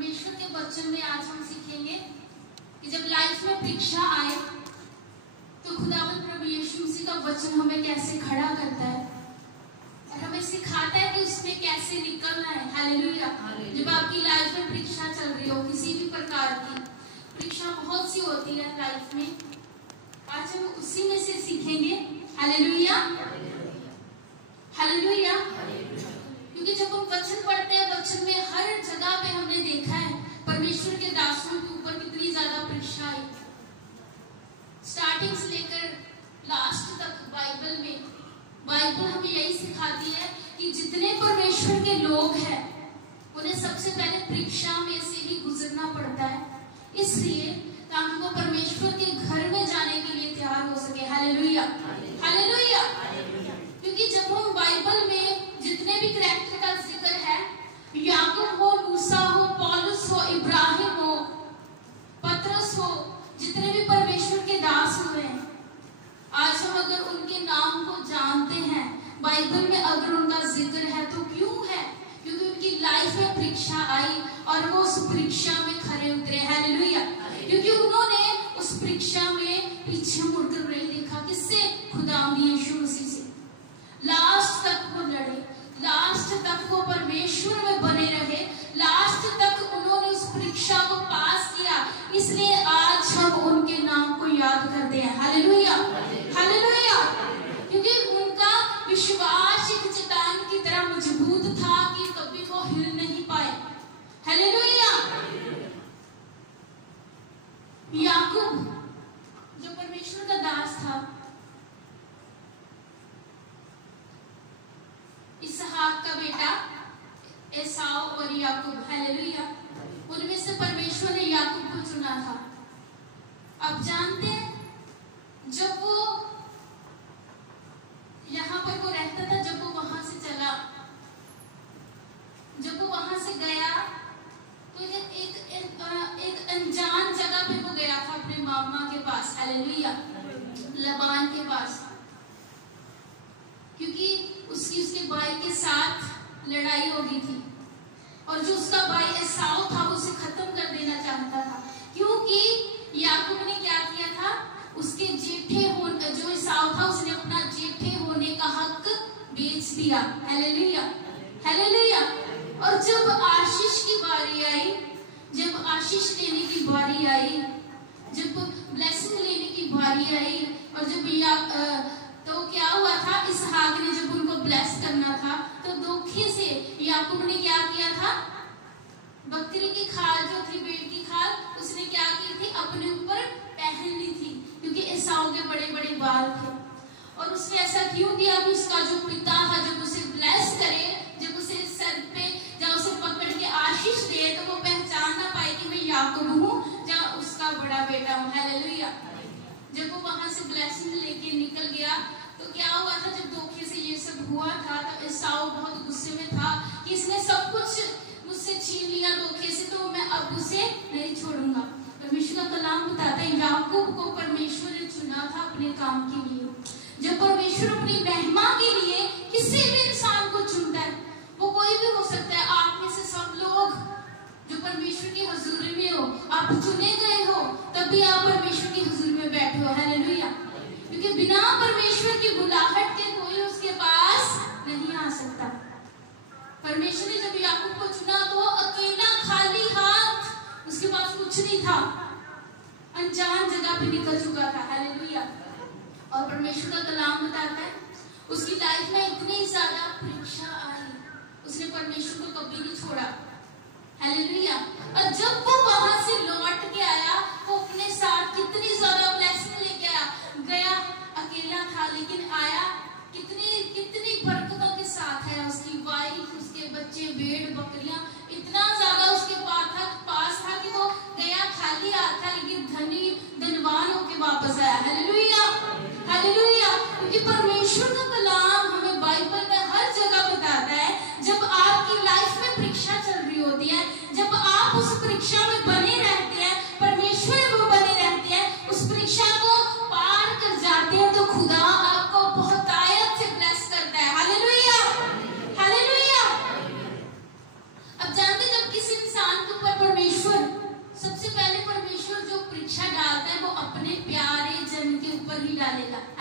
परमेश्वर के वचन में आज हम सीखेंगे कि जब लाइफ में परीक्षा आए तो खुदावंद प्रभु यीशु मसीह का वचन हमें कैसे खड़ा करता है और हमें सिखाता है कि उसमें कैसे निकलना है। हालेलुया। जब आपकी लाइफ में परीक्षा चल रही हो, किसी भी प्रकार की परीक्षा बहुत सी होती है लाइफ में, आज हम उसी में से सीखेंगे। Hallelujah, hallelujah. क्योंकि जब हम वचन पढ़ते हैं, वचन में हर जगह पे हमने देखा है परमेश्वर के दासों के ऊपर कितनी ज्यादा परीक्षा आई। स्टार्टिंग से लेकर लास्ट तक बाइबल हमें यही सिखाती है कि जितने परमेश्वर के लोग हैं उन्हें सबसे पहले परीक्षा में से ही गुजरना पड़ता है, इसलिए ताकि वो परमेश्वर के घर में जाने के लिए तैयार हो सके। Hallelujah, hallelujah. क्योंकि जब हम बाइबल में जितने भी कैरेक्टर का जिक्र है, याकूब हो, मूसा हो, पौलुस हो, इब्राहिम हो, पतरस हो, जितने भी परमेश्वर के दास हुए हैं, आज हम अगर उनके नाम को जानते हैं, बाइबल में अगर उनका जिक्र है, तो क्यों है? क्योंकि उनकी लाइफ में परीक्षा आई और वो उस परीक्षा में खरे उतरे। हालेलुया। क्योंकि उन्होंने उस परीक्षा में पीछे मुड़कर नहीं देखा। किससे? खुदावंद यीशु मसीह से। लास्ट तक वो लड़े, लास्ट तक वो परमेश्वर में बने रहे, लास्ट तक उन्होंने उस परीक्षा को पास किया, इसलिए आज हम उनके नाम को याद करते हैं। Hallelujah, hallelujah. क्योंकि उनका विश्वास एक चट्टान की तरह मजबूत था कि कभी वो हिल नहीं पाए। हालेलुया। याकूब जो परमेश्वर का दास था, इसहाक का बेटा एसाव और याकूब, हालेलुया, उनमें से परमेश्वर ने याकूब को चुना था। आप जानते हैं जब वो यहाँ पर वो रहता था, जब वो वहां से चला, जब वो वहां से गया तो एक अनजान जगह पे वो गया था अपने मामा के पास। हालेलुया, लबान के पास, क्योंकि उसके भाई के साथ लड़ाई हो गई थी और जो उसका भाई एसाव था उसे खत्म कर देना चाहता था। क्योंकि याकूब ने क्या किया था, उसके जेठे होने, जो एसाव था, उसने अपना जेठे होने का हक बेच दिया। Hallelujah, hallelujah. और जब आशीष की बारी आई, जब आशीष लेने की बारी आई, जब ब्लेसिंग लेने की बारी आई, और जब तो क्या हुआ था, इसहाक ने जब उनको ब्लेस करना था तो धोखे से याकूब ने क्या किया था, बकरी की खाल जो थी, भेड़ की खाल, उसने क्या की थी, अपने ऊपर पहन ली थी, क्योंकि एसाव के बड़े बड़े बाल थे। और उसने ऐसा क्यों किया कि उसका जो पिता था, जब उसे ब्लेस करे, जब उसे सर पे या उसे पकड़ के आशीष दे, तो वो पहचान ना पाए कि मैं याकूब हूँ या उसका बड़ा बेटा हूँ। हालेलुया। जब वो वहां से ब्लेसिंग लेके निकल गया तो क्या हुआ था, जब धोखे से ये सब हुआ था तो एसाव बहुत गुस्से में था कि इसने सब कुछ मुझसे छीन लिया धोखे से, तो मैं अब उसे नहीं छोड़ूंगा। परमेश्वर का कलाम बताता है याकूब को परमेश्वर ने चुना था अपने काम के लिए। जब परमेश्वर अपनी महिमा के लिए किसी भी इंसान को चुनता है, वो कोई भी हो सकता है, आप में से सब लोग जो परमेश्वर की हुजूरी में हो, आप चुने गए हो, तभी आप परमेश्वर की हुजूरी में बैठे हो। हालेलुया। क्योंकि बिना परमेश्वर की बुलाहट के कोई उसके पास नहीं आ सकता। परमेश्वर ने जब याकूब को चुना तो अकेला, खाली हाथ, उसके पास कुछ नहीं था, अनजान जगह पे निकल चुका था। हालेलुया। और परमेश्वर का कलाम बताता है उसकी लाइफ में इतनी ज्यादा परीक्षा आई, उसने परमेश्वर को कभी नहीं छोड़ा। हालेलुया। और जब वो वहां से लौट के आया, वो अपने साथ कितनी ज्यादा ब्लेसिंग लेके आया। गया अकेला था, लेकिन आया कितनी बरकतों के साथ है। उसकी वाइफ, उसके बच्चे, भेड़ बकरियां, इतना ज्यादा उसके पास था कि वो गया खाली हाथ था, लेकिन धनवान होके वापस आया। Hallelujah, hallelujah. क्योंकि परमेश्वर का कलाम हमें बाइबल में हर जगह बताता है, जब आपकी लाइफ में परीक्षा चल रही होती है, जब आप उस परीक्षा में बने रहते हैं, परमेश्वर में बने रहते हैं, उस परीक्षा को पार कर जाते हैं, तो खुदा आपको बहुत आयत से ब्लेस करता है। Hallelujah, hallelujah. अब जानते जब किसी इंसान के ऊपर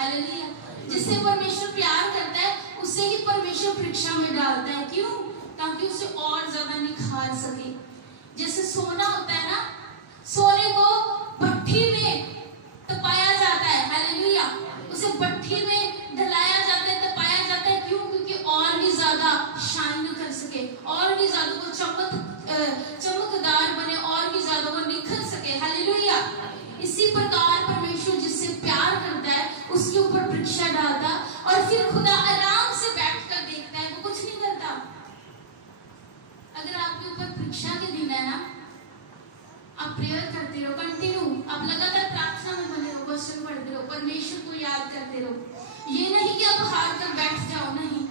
हालेलुया। जिससे परमेश्वर प्यार करता है उसे ही परमेश्वर परीक्षा में डालता है। क्यों? ताकि उसे और ज्यादा निखार सके। जैसे सोना होता है ना, सोने को भट्ठी में तपाया जाता है, हालेलुया, उसे भट्ठी में ढलाया जाता है, तपाया जाता है। क्यों? क्योंकि और भी ज्यादा शाइन कर सके, और भी ज्यादा वो चमकदार बने, और भी ज्यादा वो निखर सके, हालेलुया। इसी प्रकार परमेश्वर जिससे प्यार करता है उसके ऊपर परीक्षा डालता और फिर खुदा आराम से बैठकर देखता है, वो कुछ नहीं करता। अगर आपके ऊपर परीक्षा के दिन है ना, आप प्रेयर करते रहो, कंटिन्यू, आप लगातार प्रार्थना में बने रहो, क्वेश्चन पढ़ते रहो, परमेश्वर को याद करते रहो। ये नहीं कि आप हार कर बैठ जाओ, नहीं,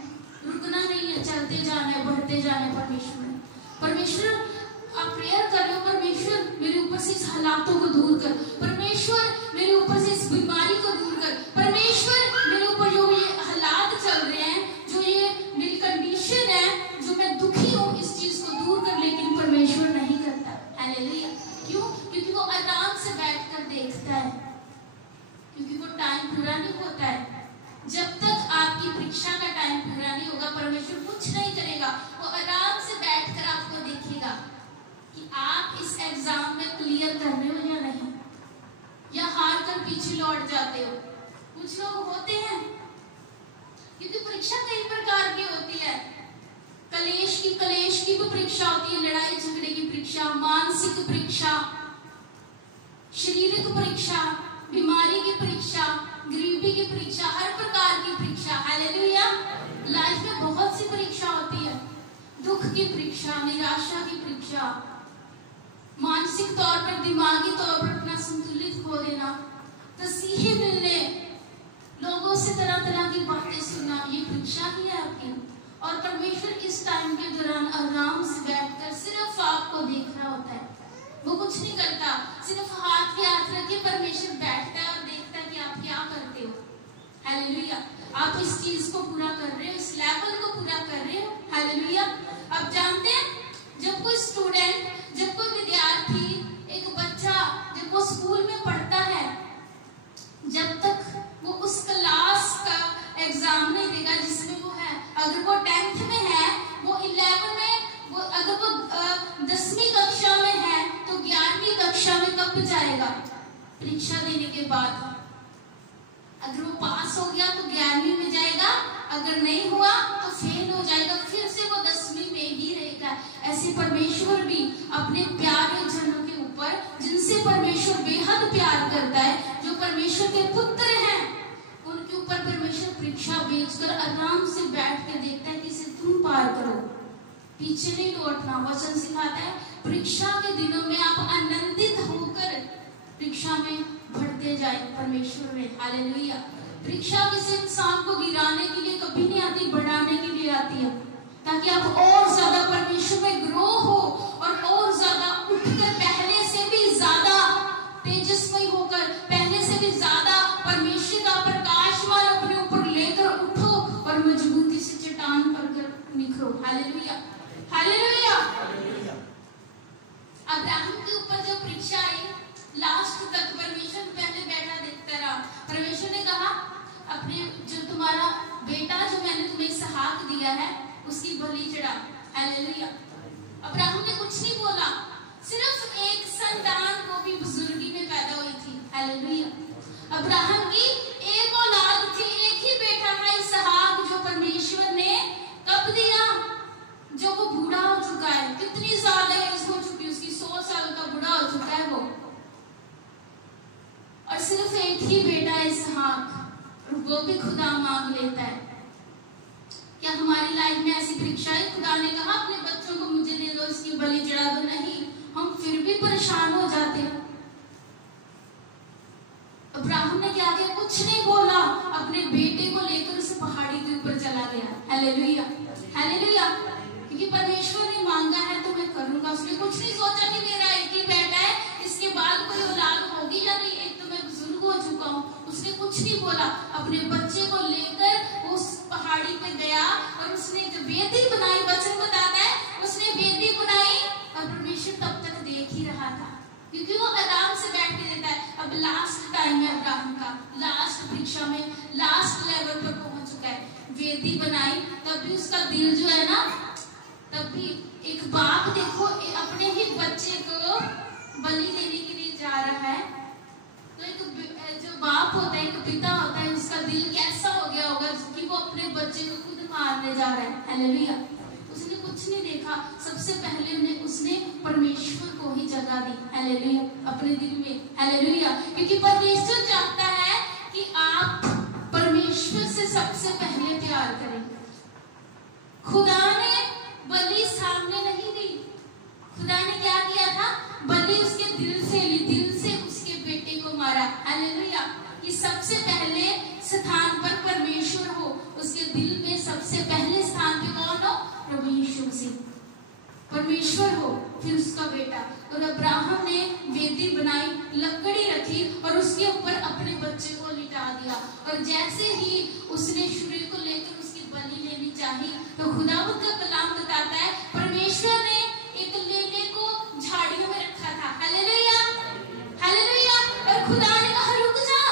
रुकना नहीं है, चलते जाना है, बढ़ते जाना है परमेश्वर में। परमेश्वर, आप प्रेयर कर रहे हो, परमेश्वर मेरे ऊपर से इस हालातों को दूर कर, परमेश्वर मेरे ऊपर से इस बीमारी को दूर कर, परमेश्वर मेरे ऊपर जो ये हालात चल रहे हैं, जो ये मेरी कंडीशन है, जो मैं दुखी हूँ, इस चीज को दूर कर। लेकिन परमेश्वर नहीं करता, हालेलुया। क्यों? क्योंकि वो आराम से बैठकर देखता है, क्योंकि वो टाइम पूरा नहीं होता है। जब तक आपकी परीक्षा का टाइम पूरा नहीं होगा, परमेश्वर कुछ नहीं करेगा। वो आराम से बैठकर आपको देखेगा कि आप इस एग्जाम में क्लियर कर रहे हो या नहीं, या हार कर पीछे लौट जाते हो। कुछ लोग होते हैं, क्योंकि परीक्षा कई प्रकार की होती है। कलेश की भी परीक्षा होती है, लड़ाई झगड़े की परीक्षा, मानसिक परीक्षा, शारीरिक परीक्षा, बीमारी की परीक्षा, गरीबी की परीक्षा, हर प्रकार की परीक्षा, हालेलुया। लाइफ में बहुत सी परीक्षा होती है, दुख की परीक्षा, निराशा की परीक्षा, मानसिक तौर पर, दिमागी तौर पर अपना संतुलित खो देना, तस्वीरें मिलने, लोगों से तरह तरह की बातें सुनना, ये परीक्षा ही है आपकी। और परमेश्वर इस टाइम के दौरान आराम से बैठकर सिर्फ आपको देख रहा होता है, वो कुछ नहीं करता, सिर्फ हाथ पे हाथ रख के परमेश्वर बैठता है और देखता है कि आप क्या करते हो, हालेलुया। आप इस चीज को पूरा कर रहे हो, इस लेवल को पूरा कर रहे हो, हालेलुया। अब जानते हैं, जब कोई स्टूडेंट, जब कोई विद्यार्थी, एक बच्चा जब वो स्कूल में पढ़ता है, जब तक वो उस क्लास का एग्जाम नहीं देगा जिसमें वो है, अगर वो 10th में है, वो 11 में, वो अगर वो 10वीं कक्षा में है, तो 11वीं कक्षा में कब जाएगा? परीक्षा देने के बाद। अगर वो पास हो गया तो 11वीं में जाएगा, अगर नहीं हुआ तो फेल हो जाएगा, फिर से वो 10वीं में ही रहेगा। ऐसे परमेश्वर भी अपने प्यारे जनों के ऊपर, जिनसे परमेश्वर बेहद प्यार करता है, जो परमेश्वर के पुत्र हैं, उनके ऊपर परमेश्वर परीक्षा भेजकर आराम से बैठ कर देखता है कि इसे तुम पार करो, पीछे नहीं लौटना। वचन सिखाता है परीक्षा के दिनों में आप आनंदित होकर परीक्षा में बढ़ते जाए परमेश्वर में, हालेलुया। परीक्षा किसी इंसान को गिराने के लिए कभी नहीं आती, बढ़ाने के लिए आती है, ताकि आप और ज्यादा परमेश्वर में ग्रो हो और ज्यादा उठकर पहले से भी ज्यादा तेजस्वी होकर, पहले से भी ज्यादा परमेश्वर का प्रकाशमान अपने ऊपर लेकर उठो और मजबूती से चट्टान पर निखरो, हालेलुया, हालेलुया। अब्राहम के ऊपर जो परीक्षा आई, लास्ट तक परमेश्वर पहले बैठा देखता रहा। परमेश्वर ने कहा, अपने जो तुम्हारा बेटा जो मैंने तुम्हें इसहाक दिया है, उसकी बलि चढ़ा, हालेलुया। अब्राहम ने कुछ नहीं बोला, सिर्फ एक संतान वो भी बुजुर्गी में पैदा हुई थी, हालेलुया। अब्राहम की एक औलाद थी, एक ही बेटा है इसहाक, जो परमेश्वर ने कब दिया? जो वो बूढ़ा हो चुका है, कितनी ज्यादा एज हो चुकी, उसकी 100 साल का बूढ़ा हो चुका है वो, और सिर्फ एक ही बेटा है इसहाक, वो भी खुदा मांग लेता है। क्या हमारी लाइफ में ऐसी परीक्षा है? खुदा ने कहा अपने बच्चों को मुझे दे दो, इसकी बलि चढ़ा दो, नहीं, हम फिर भी परेशान हो जाते हैं। अब्राहम ने क्या किया? कुछ नहीं बोला, अपने बेटे को लेकर उस पहाड़ी के ऊपर चला गया, हालेलुया, हालेलुया। क्योंकि परमेश्वर ने मांगा है तो मैं करूंगा। उसने कुछ नहीं सोचा कि मेरा एक ही बेटा है, इसके बाद कोई औलाद होगी या नहीं, एक तो मैं बुजुर्ग हो चुका हूँ। उसने कुछ नहीं बोला, अपने बच्चे को लेकर उस पहाड़ी पे गया और उसने जो वेदी बनाई, वचन बताता है उसने वेदी बनाई, और परमेश्वर तब तक देख ही रहा था, क्योंकि वो आराम से बैठ के देता है। अब लास्ट टाइम है अब्राहम का, लास्ट परीक्षा में लास्ट लेवल पर पहुंच चुका है। वेदी बनाई तब भी उसका दिल जो है ना, तब भी एक बाप देखो अपने ही बच्चे को बलि देने के लिए जा रहा है, तो एक जो बाप होता है, एक पिता होता है, उसका दिल कैसा हो गया होगा कि वो अपने बच्चे को खुद मारने जा रहा है। हालेलुया। उसने कुछ नहीं देखा, सबसे पहले उसने परमेश्वर को ही जगह दी। हालेलुया। अपने दिल में। हालेलुया। क्योंकि परमेश्वर चाहता है कि आप परमेश्वर से सबसे पहले प्यार करें। खुदा ने बलि सामने नहीं दी, खुदा ने क्या किया था, बलि उसके दिल से ली, दिल से उसके बेटे को मारा। हालेलुया। कि सबसे पहले स्थान पर परमेश्वर हो, उसके दिल में सबसे पहले स्थान पे कौन हो, प्रभु यीशु मसीह, परमेश्वर हो, फिर उसका बेटा। और अब्राहम ने वेदी बनाई, लकड़ी रखी और उसके ऊपर अपने बच्चे को लिटा दिया। और जैसे ही उसने शरीर को लेकर उसकी बलि लेनी चाहिए, तो खुदावंद का कलाम बताता है परमेश्वर ने एक लेले को झाड़ियों में रखा था। हालेलुया। हालेलुया। और खुदा ने कहा रुक जा।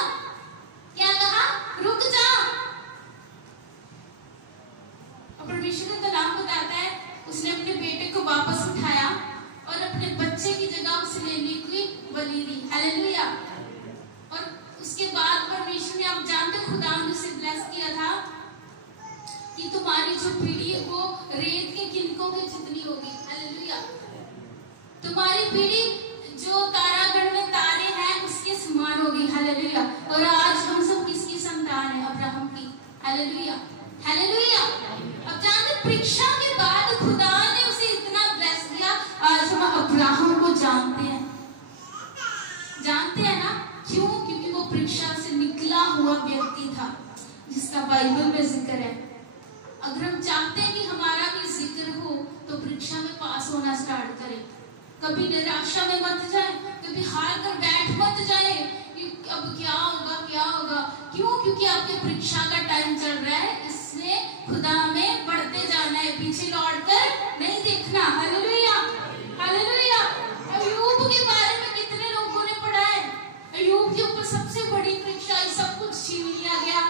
क्या कहा, रुक जा। और परमेश्वर का कलाम बताता है उसने अपने बेटे को वापस उठाया और अपने बच्चे की जगह उस लेले की बलि दी। हालेलुया। और उसके बाद परमेश्वर ने, आप जानते, खुदा ने उसे ब्लेस किया था कि तुम्हारी जो पीढ़ी है वो रेत के किनकों की जितनी होगी। हालेलुया। तुम्हारी पीढ़ी जो तारागण में तारे हैं उसके समान होगी। हालेलुया। और आज हम सब किसकी संतान है, अब्राहम की। हालेलुया। हालेलुया। अब जानते, परीक्षा के बाद खुदा ने उसे इतना ब्लेस किया, आज हम अब्राहम को जानते हैं। जानते हैं ना क्यों? क्योंकि वो परीक्षा से निकला हुआ व्यक्ति था जिसका बाइबल में जिक्र है। अगर हम चाहते हैं कि हमारा भी जिक्र हो तो परीक्षा में पास होना स्टार्ट करें। कभी निराशा में मत जाए, कभी हार कर बैठ मत जाए कि अब क्या होगा क्या होगा। क्यों? क्योंकि आपके परीक्षा का टाइम चल रहा है, इसलिए खुदा में बढ़ते जाना है, पीछे लौट कर नहीं देखना। हालेलुया। हालेलुया। अय्यूब के बारे में कितने लोगों ने पढ़ा है, अय्यूब के ऊपर सबसे बड़ी परीक्षा, सब कुछ छीन लिया गया,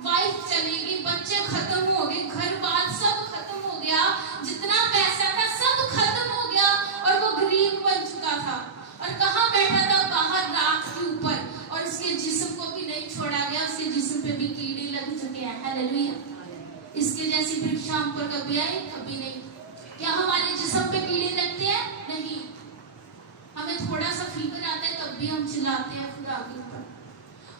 वाइफ चली गई, बच्चे खत्म हो गए, घर बार सब खत्म हो गया, जितना पैसा था सब खत्म हो गया और वो गरीब बन चुका था। और कहाँ बैठा था, बाहर राख के ऊपर, और उसके जिस्म को भी नहीं छोड़ा गया, उसके जिस्म पे भी कीड़े लग चुके हैं। हालेलुया। इसके जैसी परीक्षा हम पर कभी आई? कभी नहीं। क्या हमारे जिस्म पे कीड़े लगते हैं? नहीं। हमें थोड़ा सा फीवर आता है तब भी हम चिल्लाते हैं खुदा के ऊपर।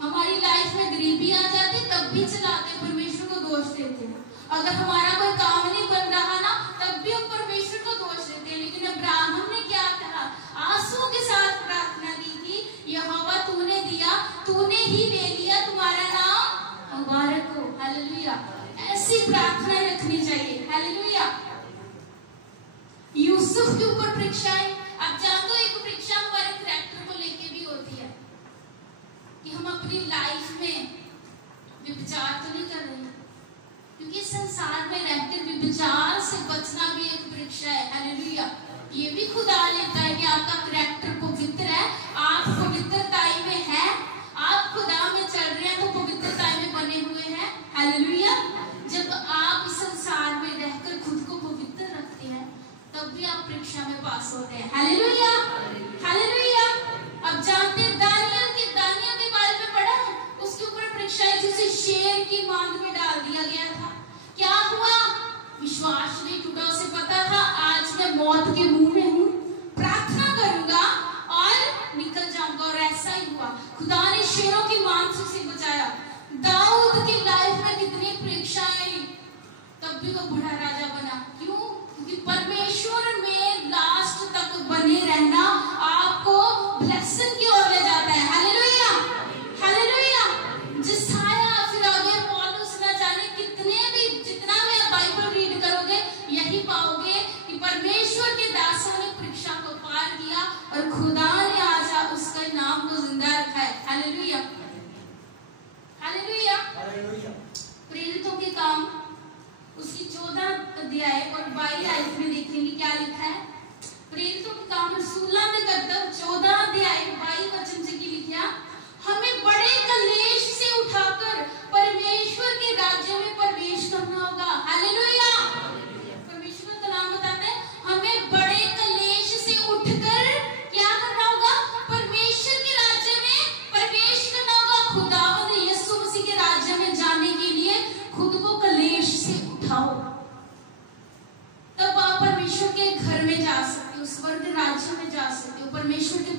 हमारी लाइफ में गरीबी आ जाती तब भी चिल्लाते हैं, परमेश्वर को दोष देते हैं। अगर हमारा कोई काम नहीं बन रहा ना, तब भी हम परमेश्वर को दोष देते हैं। लेकिन अब्राहम ने क्या कहा, आंसू के साथ प्रार्थना की थी, यहोवा तूने दिया, तूने ही ले लिया, तुम्हारा नाम मुबारक हो। हालेलुया। ऐसी प्रार्थना रखनी चाहिए। हालेलुया। यूसुफ के ऊपर परीक्षाएं, आप जानते हो एक परीक्षा हमारे कैरेक्टर को लेके भी होती है कि हम अपनी लाइफ में विचार तो नहीं कर रहे, क्योंकि संसार में रहकर विचार से बचना भी एक परीक्षा है। हालेलुया। ये भी खुदा लेता है कि आपका कैरेक्टर पवित्र है, आप पवित्रताई में है, आप खुदा में चल रहे हैं तो पवित्रताई में बने हुए हैं। हालेलुया। जब आप इस संसार में रहकर खुद को पवित्र रखते हैं तब भी आप परीक्षा में पास होते हैं। हालेलुया। हालेलुया। अब जानते दानियल के बारे में पढ़ा है, उसके ऊपर परीक्षा है, जिसे शेर की मांद में डाल दिया गया था। क्या हुआ? विश्वास नहीं टूटा, उसे पता था आज मैं मौत के मुंह में हूँ, प्रार्थना करूंगा और निकल जाऊंगा, और ऐसा ही हुआ। खुदा ने शेरों की मांद से उसे बचाया। दाऊद की लाइफ में कितनी परीक्षा आई, तब भी वो बड़ा राजा बना। क्यों? क्योंकि परमेश्वर में लास्ट तक बने रहना आपको ब्लेसिंग की ओर ले जाता है। हालेलुया। हालेलुया। जिसाया, फिर आगे पौलुस, न जाने जितना भी आप बाइबल रीड करोगे यही पाओगे कि परमेश्वर के दासों ने परीक्षा को पार किया और खुदा ने आज उसके नाम को जिंदा रखा है। हालेलुया। हालेलुया। प्रेरितों के काम उसकी 14 अध्याय और 22 आयत में देखेंगे क्या लिखा है। प्रेरितों के काम रसूलों के कर्तव्य 14 अध्याय 22 वचन से की लिखा,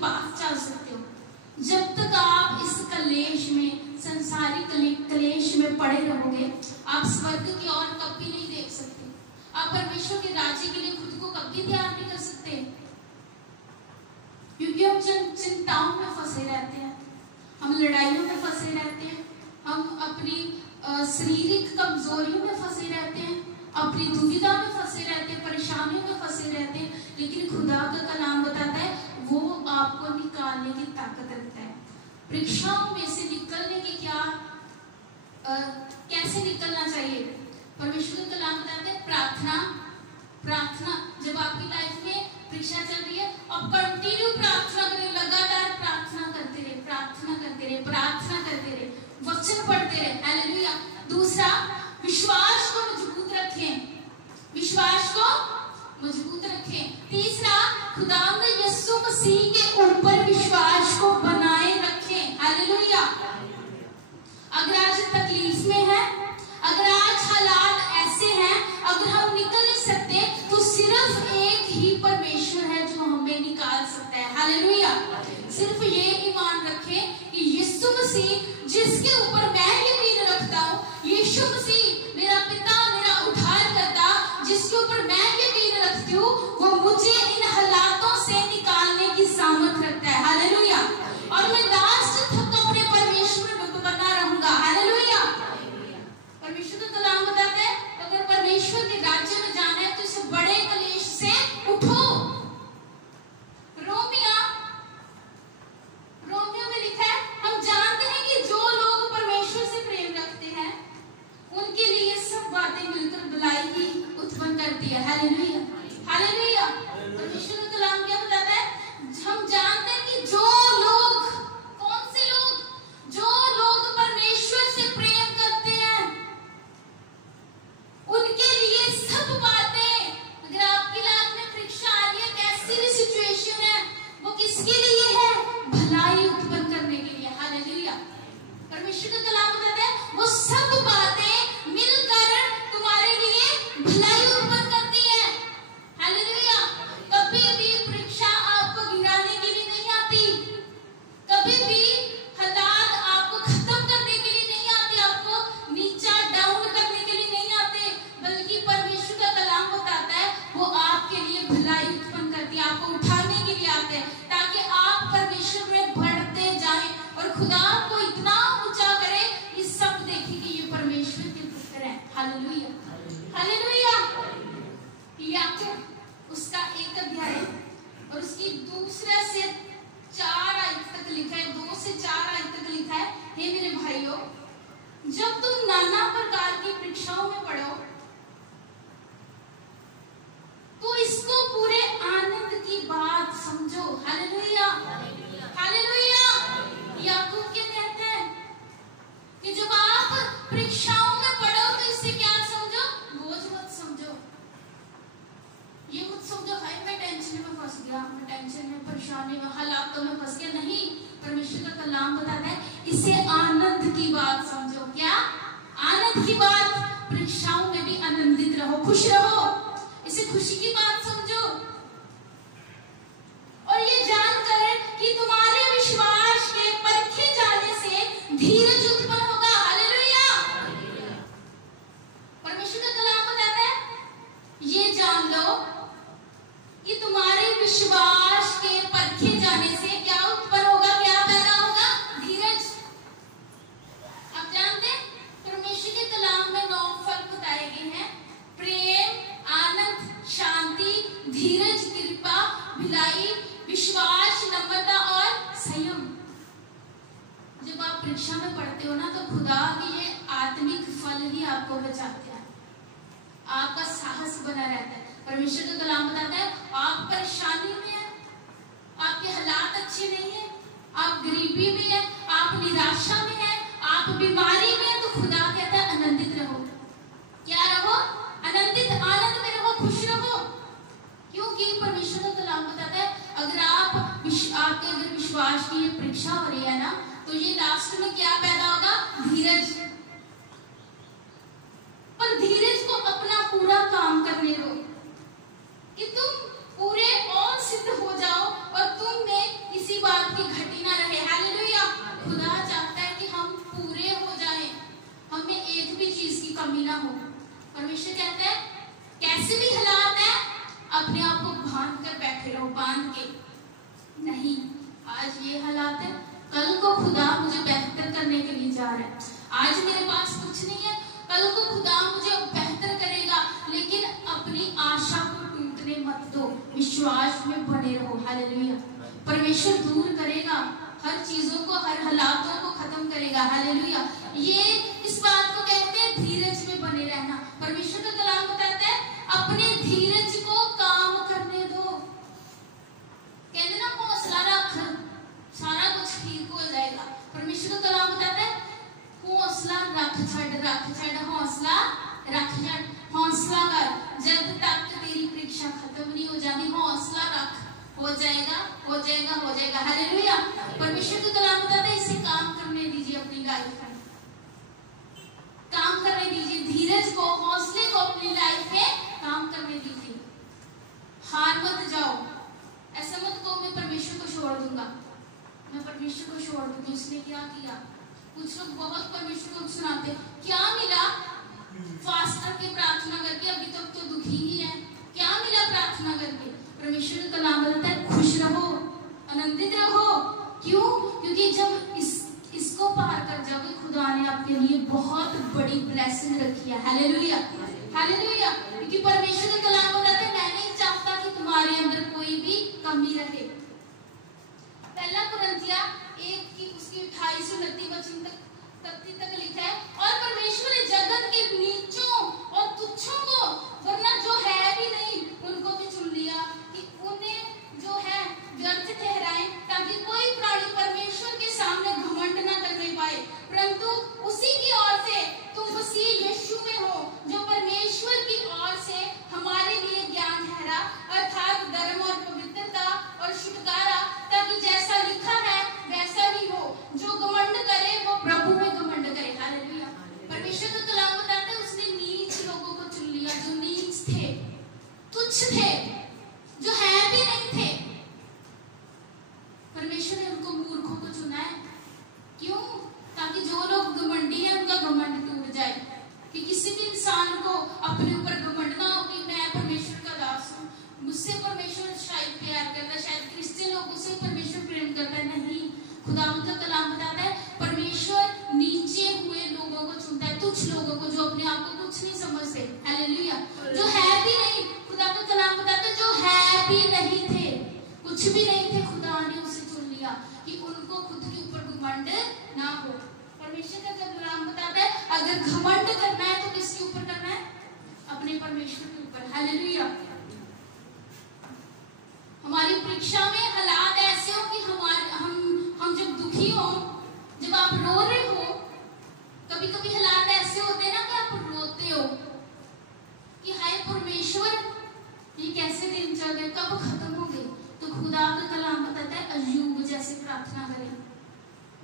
पास जा सकते हो। जब तक आप इस कलेश में, संसारिक कलेश में पड़े रहोगे, आप स्वर्ग की ओर कभी नहीं देख सकते। आप परमेश्वर के राज्य के लिए खुद को कभी तैयार नहीं कर सकते, क्योंकि हम चिंताओं में फंसे रहते हैं, हम लड़ाइयों में फंसे रहते हैं, हम अपनी शारीरिक कमजोरियों में फंसे रहते हैं, अपनी दुविधा में फंसे रहते हैं, परेशानियों में फंसे रहते हैं। लेकिन खुदा का कलाम बताता है वो आपको निकालने की ताकत रखता है। परीक्षाओं में से निकलने की कैसे निकलना चाहिए? परमेश्वर का कलाम बताता है प्रार्थना। जब आपकी लाइफ में परीक्षा चल रही है, अब कंटिन्यू प्रार्थना करें, लगातार प्रार्थना करते रहे, वचन पढ़ते रहे। हालेलुया। दूसरा, विश्वास को मजबूत रखें। तीसरा, खुदावंद यीशु मसीह के ऊपर विश्वास को बनाए रखें। हालेलुया। अगर आज तकलीफ में है, अगर आज हालात ऐसे हैं, अगर हम निकल नहीं सकते, तो सिर्फ एक ही परमेश्वर है जो हमें निकाल सकता है। हालेलुया। सिर्फ ये ईमान रखें कि यीशु मसीह जिसके ऊपर मैं यकीन रखता हूँ, यीशु मसीह मेरा पिता, मेरा उद्धारकर्ता, जिसके ऊपर मैं यकीन रखती हूँ, वो मुझे इन हालातों से निकालने की सामर्थ रखता है। हालेलुया। और मैं लास्ट तक अपने परमेश्वर में बना रहूंगा। हालेलुया। परमेश्वर का कलाम बताता है अगर परमेश्वर के राज्य में जाना है तो इस बड़े कलेश से उठो। रोमियो में लिखा है, हम जानते हैं कि जो लोग परमेश्वर से प्रेम रखते हैं उनके लिए सब बातें मिलकर भलाई ही उत्पन्न करती है। हालेलुया। हालेलुया। परमेश्वर का कलाम क्या बताता है? हम जानते हैं कि जो लोग, कौन से लोग? जो लोग परमेश्वर से प्रेम करते हैं उनके लिए सब बातें, अगर आपकी लाइफ में परीक्षा आ रही है, कैसी भी सिचुएशन है, वो किसके लिए है? भलाई उत्पन्न करने के लिए। हालेलुया। परमेश्वर का कलाम बताता है वो सब बातें मिलकर तुम्हारे लिए भलाई उत्पन्न करती है। हालेलुया। कभी भी परीक्षा आपको गिराने के लिए नहीं आती, कभी भी हालात आपको खत्म करने के लिए नहीं आते, आपको नीचा डाउन करने के लिए नहीं आते, बल्कि परमेश्वर का कलाम बताता है वो आपके लिए भलाई उत्पन्न करती है, आपको उठाने के लिए आते हैं, ताकि आप परमेश्वर में बढ़ते जाएं और खुदा को इतना ऊंचा करें कि सब देखें कि ये परमेश्वर के पुत्र हैं। हालेलुया। हालेलुया। याकूब उसका 1 अध्याय और उसकी 2 से 4 आयत तक लिखा है, 2 से 4 आयत तक लिखा है, हे मेरे भाइयों, जब तुम नाना प्रकार की परीक्षाओं में पड़ो तो इसको पूरे आनंद की बात समझो। हालेलुया। हालेलुया। याकूब क्या कहते हैं कि जब आप परीक्षाओं में पढ़ो तो इसे क्या समझो? बोझ मत समझो। ये मत समझो भाई मैं टेंशन में फंस गया, मैं टेंशन में, परेशानी में, हालातों में फंस गया। नहीं, परमेश्वर का कलाम बताता है इसे आनंद की बात समझो। क्या? आनंद की बात। परीक्षाओं में भी आनंदित रहो, खुश रहो, इसे खुशी की बात समझो। और ये जानकर कि तुम्हारे विश्वास के परखे जाने से धीरज उत्पन्न होगा। हालेलुया। परमेश्वर का कलाम बताता है ये जान लो कि तुम्हारे विश्वास के परखे जाने से क्या उत्पन्न होगा, क्या पैदा होगा? धीरज। आप जानते हैं परमेश्वर के कलाम में 9 फल बताए गए हैं, प्रेम, आनंद, शांति, धीरज, कृपा, भलाई, विश्वास, नम्रता और संयम। जब आप परीक्षा में पढ़ते हो ना तो खुदा के ये आत्मिक फल ही आपको बचाते हैं, आपका साहस बना रहता है। परमेश्वर का कलाम बताता है आप परेशानी में हैं, आपके हालात अच्छे नहीं है, आप गरीबी में हैं, आप निराशा में हैं, आप बीमारी में हैं, तो खुदा कहता है आनंदित रहो। क्या रहो? आनंदित, आनंद में रहो, खुश रहो। क्योंकि परमेश्वर का कलाम बताता है अगर आपके अगर विश्वास की ये परीक्षा हो रही है ना, तो ये लास्ट में क्या पैदा होगा? धीरज। पर धीरज को अपना पूरा काम करने दो कि तुम पूरे और सिद्ध हो जाओ और तुम में किसी आज ये हालात है, कल को खुदा मुझे बेहतर करने के लिए जा रहा है। आज मेरे पास कुछ नहीं है, कल को खुदा मुझे बेहतर करेगा, लेकिन अपनी आशा को टूटने मत दो, विश्वास में बने रहो। हालेलुया। परमेश्वर दूर करेगा हर चीजों को, हर हालातों को खत्म करेगा। हालेलुया। ये इस बात को कहते हैं धीरज में बने रहना। परमेश्वर का कलाम बताता है अपने धीरज को काम करने दो। कहते ना हौसला रख, सारा कुछ ठीक हो जाएगा। परमेश्वर का कलाम बताता है हौसला रख छड़, हौसला रख छड़, हौसला कर, जब तक तेरी परीक्षा खत्म नहीं हो जाती हौसला रख, हो जाएगा हो जाएगा हो जाएगा। हालेलुया। परमेश्वर का कलाम बताता है इसे काम करने दीजिए, अपनी लाइफ में काम करने दीजिए, धीरज को, हौसले को अपनी लाइफ में काम करने दीजिए। हार मत जाओ, ऐसा मत कहो मैं परमेश्वर को छोड़ दूंगा, मैं परमेश्वर को छोड़ दूंगी, उसने क्या किया। कुछ लोग बहुत परमेश्वर को सुनाते, क्या मिला फास्ट करके प्रार्थना करके, अभी तक तो दुखी ही है, क्या मिला प्रार्थना करके। परमेश्वर का नाम बताता है खुश रहो, आनंदित रहो। क्यों? क्योंकि जब इसको पार कर जाओगे, खुदा ने आपके लिए बहुत बड़ी ब्लेसिंग रखी है। Hallelujah, hallelujah. क्योंकि परमेश्वर का कलाम बताता है मैं नहीं चाहता कि तुम्हारे अंदर कोई भी कमी रहे। पहला कुरिन्थिया 1 की उसकी 28 से 29 वचन तक लिखा है, और परमेश्वर ने जगत के नीचों और तुच्छों को, वरना जो है भी नहीं उनको भी चुन लिया कि उन्हें जो है व्यर्थ ठहराएं, ताकि कोई प्राणी परमेश्वर के सामने घमंड न करने पाए, परंतु उसी की ओर से तुम मसीह यीशु में हो, जो परमेश्वर की ओर से हमारे लिए ज्ञान ठहरा, अर्थात धर्म और पवित्रता और छुटकारा, ताकि जैसा लिखा है वैसा ही हो, जो घमंड करे वो प्रभु में घमंड करे। हालेलुया। परमेश्वर का कलाम बताता है उसने नीच लोगों को चुन लिया, जो नीच थे, तुच्छ थे, जो है भी नहीं थे। परमेश्वर ने उनको मूर्खों को चुना है। क्यों? ताकि जो लोग घमंडी हैं उनका घमंड टूट जाए, कि किसी भी इंसान को अपने ऊपर घमंड ना हो कि मैं परमेश्वर का दास हूँ, मुझसे परमेश्वर शायद प्यार करता है, शायद क्रिश्चियन लोगों से परमेश्वर प्रेम करता है। नहीं, खुदा का कलाम बताता है परमेश्वर नीचे हुए लोगों को चुनता है, तुच्छ लोगों को, जो अपने आप को कुछ नहीं समझते। हालेलुया। जो है भी नहीं, खुदा का कलाम बताता है जो है भी नहीं थे, कुछ भी नहीं थे, खुदा ने उसे चुन लिया कि उनको खुद के ऊपर घमंड ना हो। परमेश्वर का कलाम बताता है अगर घमंड करना है तो किसके ऊपर करना है? अपने परमेश्वर के ऊपर। हालेलुया। हमारी परीक्षा में हालात ऐसे हो कि हम जब दुखी हो, जब आप रो रहे हो, कभी कभी हालात ऐसे होते हैं ना कि आप रोते हो कि हाय परमेश्वर ये कैसे दिन चल गए, कब खत्म हो गए। तो खुदा का कलाम बताता है अय्यूब जैसे प्रार्थना करें,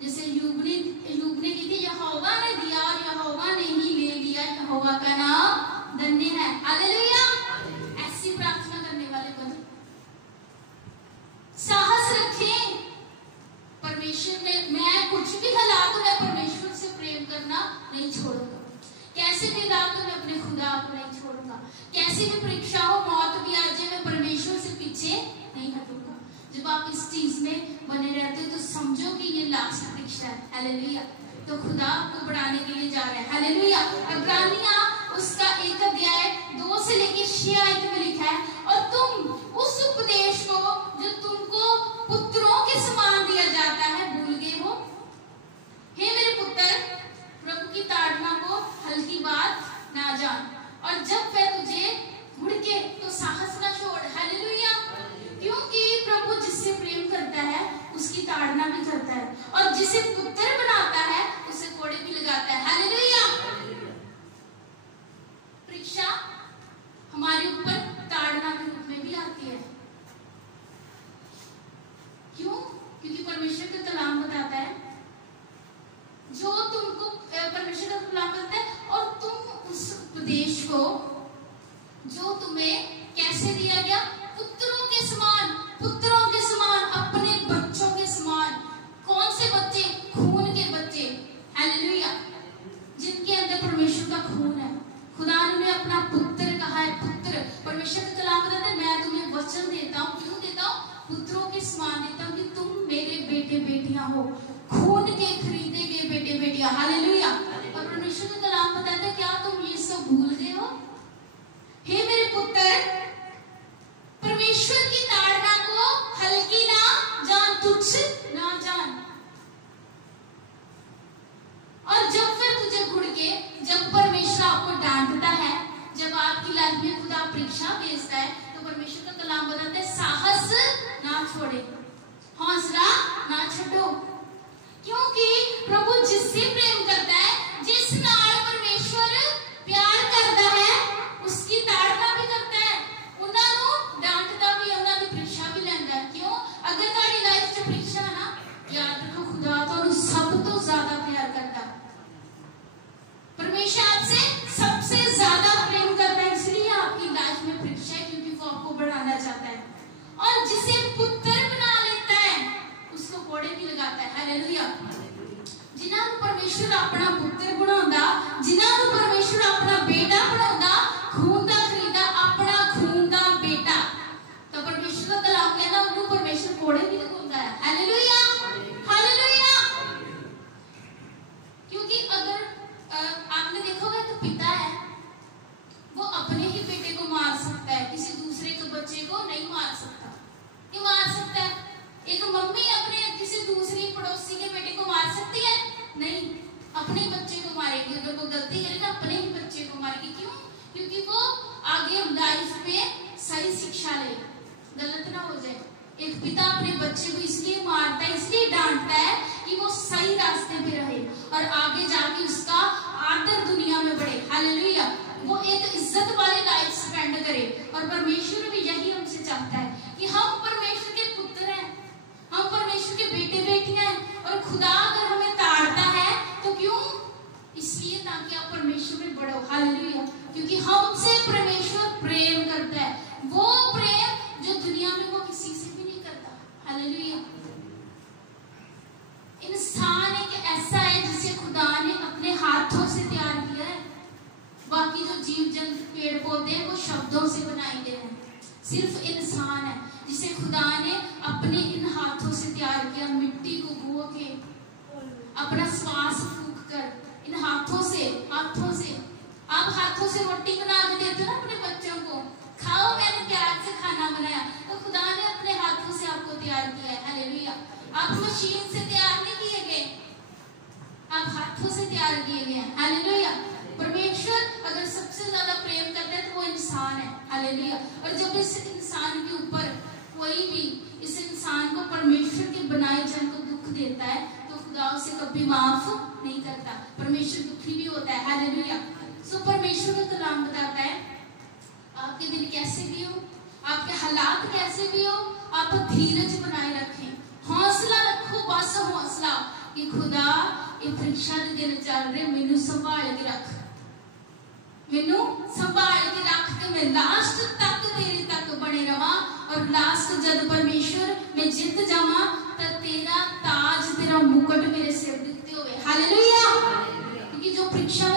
जैसे अय्यूब ने की थी, यहोवा ने दिया और यहोवा ने ही ले लिया, यहोवा का नाम धन्य है। हालेलुया। ऐसी प्रार्थना करने वाले बनो, साहस रखें परमेश्वर में, मैं कुछ भी हालात में परमेश्वर से प्रेम करना नहीं छोड़ूंगा, कैसे भी हालातों में अपने खुदा को नहीं छोड़ूंगा, कैसी भी परीक्षा हो, मौत भी आ जाए, मैं परमेश्वर से पीछे नहीं हटूंगा। जब आप इस चीज में बने रहते हो तो समझो कि ये लास्ट परीक्षा है। हालेलुया। तो खुदा आपको बढ़ाने के लिए जा रहा है। हालेलुया। इब्रानियों उसका 1 अध्याय 2 से लेकर 6 आयत में लिखा है, और तुम उस उपदेश को जो तुमको पुत्रों के समान दिया जाता है भूल गए हो। हे मेरे पुत्र, प्रभु की ताड़ना को हल्की बात ना जान, और जब वह तुझे भुड़के तो साहस ना छोड़। हालेलुया। क्योंकि प्रभु जिससे प्रेम करता है उसकी ताड़ना भी करता है, और जिसे पुत्र बनाता है उसे कोड़े भी लगाता है। हालेलुया। परीक्षा हमारे ऊपर ताड़ना के रूप में भी आती है। क्यों? क्योंकि परमेश्वर का कलाम बताता है जो तुमको, परमेश्वर का कलाम बताता है, और तुम उस उपदेश को जो तुम्हें कैसे दिया गया, पुत्रों के समान, पुत्रों के समान, अपने बच्चों के समान। कौन से बच्चे? खून के बच्चे। हालेलुया। जिनके अंदर परमेश्वर का खून है। खुदा ने अपना पुत्र कहा है, पुत्र। परमेश्वर का कलाम बताता है मैं तुम्हें वचन देता हूँ। क्यों देता हूँ? पुत्रों के समान देता हूँ कि तुम मेरे बेटियां हो, खून के खरीदे गए बेटे बेटियां, हालेलुया। और परमेश्वर का कलाम बताता है, क्या तुम ये सब भूल गए हो? हे मेरे पुत्र, परमेश्वर की ताड़ना को हल्की ना जान, तुच्छ ना जान। और जब फिर तुझे घुड़ के, जब परमेश्वर आपको डांटता है, जब आपकी लाइफ में खुदा परीक्षा भेजता है, तो परमेश्वर का कलाम बताता है साहस ना छोड़े, हौसला ना छोड़ो, क्योंकि प्रभु जिससे प्रेम करता है, जिस नाल परमेश्वर प्यार करता है, उसकी ताड़ना भी करता है, उन्होंने डांटता भी, उन्होंने परीक्षा भी लेंदा है। क्यों? अगर तुम्हारी लाइफ च परीक्षा है ना, याद रखो खुदा तो सब तो ज्यादा प्यार करता, परमेश्वर आपसे सबसे ज्यादा प्रेम करता है, इसलिए आपकी लाइफ में परीक्षा है, क्योंकि वो आपको बढ़ाना चाहता है। और जिसे पुत्र बना लेता है, उसको कोड़े भी लगाता है, हालेलुया। जिन्होंने परमेश्वर अपना पुत्र बनाਉਂਦਾ, जिन्होंने परमेश्वर अपना बेटा बनाਉਂਦਾ, खून का खरीदा अपना खून का बेटा, तो परमेश्वर का कलाम कहना उन्हें परमेश्वर कोड़े भी लगाता है, हालेलुया, हालेलुया। क्योंकि अगर आपने देखा होगा तो पिता है, वो अपने ही बेटे को मार सकता है, किसी दूसरे के बच्चे को नहीं मार सकता। क्यों मार सकता है? एक मम्मी अपने किसी दूसरी पड़ोसी के बेटे को मार सकती है? नहीं, अपने बच्चे को मारेगी। अगर वो गलती करे तो अपने ही बच्चे को मारेगी। क्यों? क्योंकि वो आगे लाइफ में सही शिक्षा ले, गलत ना हो जाए। एक पिता अपने बच्चे को इसलिए मारता है, इसलिए डांटता है कि वो सही रास्ते पे रहे और आगे जाके उसका आदर दुनिया में बढ़े, हालेलुया। वो एक इज्जत वाली लाइफ स्पेंड करे। और परमेश्वर भी यही हमसे चाहता है कि हम परमेश्वर के पुत्र हैं, हम परमेश्वर के बेटे बेटियां हैं। और खुदा अगर हमें ताड़ता है तो क्यों? इसलिए ताकि आप परमेश्वर में बढ़ो, हालेलुया। क्योंकि हमसे परमेश्वर प्रेम करता है, वो प्रेम जो दुनिया में वो किसी से भी नहीं करता, हालेलुया। इंसान एक ऐसा है जिसे खुदा ने अपने हाथों से तैयार किया है। बाकी जो जीव जंतु पेड़ पौधे वो शब्दों से बनाए गए हैं, सिर्फ इंसान है जिसे खुदा ने अपने इन हाथों से तैयार किया। मिट्टी को गो के, अपना श्वास फूंक कर, इन हाथों से आप हाथों से रोटी बना के देते हो ना अपने बच्चों को, खाओ मैंने प्यार से खाना बनाया, तो खुदा ने अपने हाथों से आपको तैयार किया है, हालेलुया। आप मशीन से तैयार नहीं किए गए, आप हाथों से तैयार किए गए हैं, हालेलुया। परमेश्वर अगर सबसे ज्यादा प्रेम करता है तो वो इंसान है, हालेलुया। और जब इस इंसान के ऊपर कोई भी इस इंसान को परमेश्वर के बनाए जन को दुख देता है तो खुदा उसे कभी माफ नहीं करता, परमेश्वर दुखी भी होता है, हालेलुया। सो परमेश्वर का कलाम बताता है आपके दिन कैसे भी हो, आपके हालात कैसे भी हो, आप धीरज बनाए रखें, हौसला रखो, बस हौसला कि खुदा ये परीक्षा के दिन चल रहे, मैनू संभाल के रख, मैनू संभाल के रख के मैं लास्ट तक तेरे तक बने रहा। और लास्ट जब परमेश्वर मैं जीत जावा तो तेरा ताज, तेरा मुकुट मेरे सिर दिखते हुए, हालेलुया। क्योंकि जो परीक्षा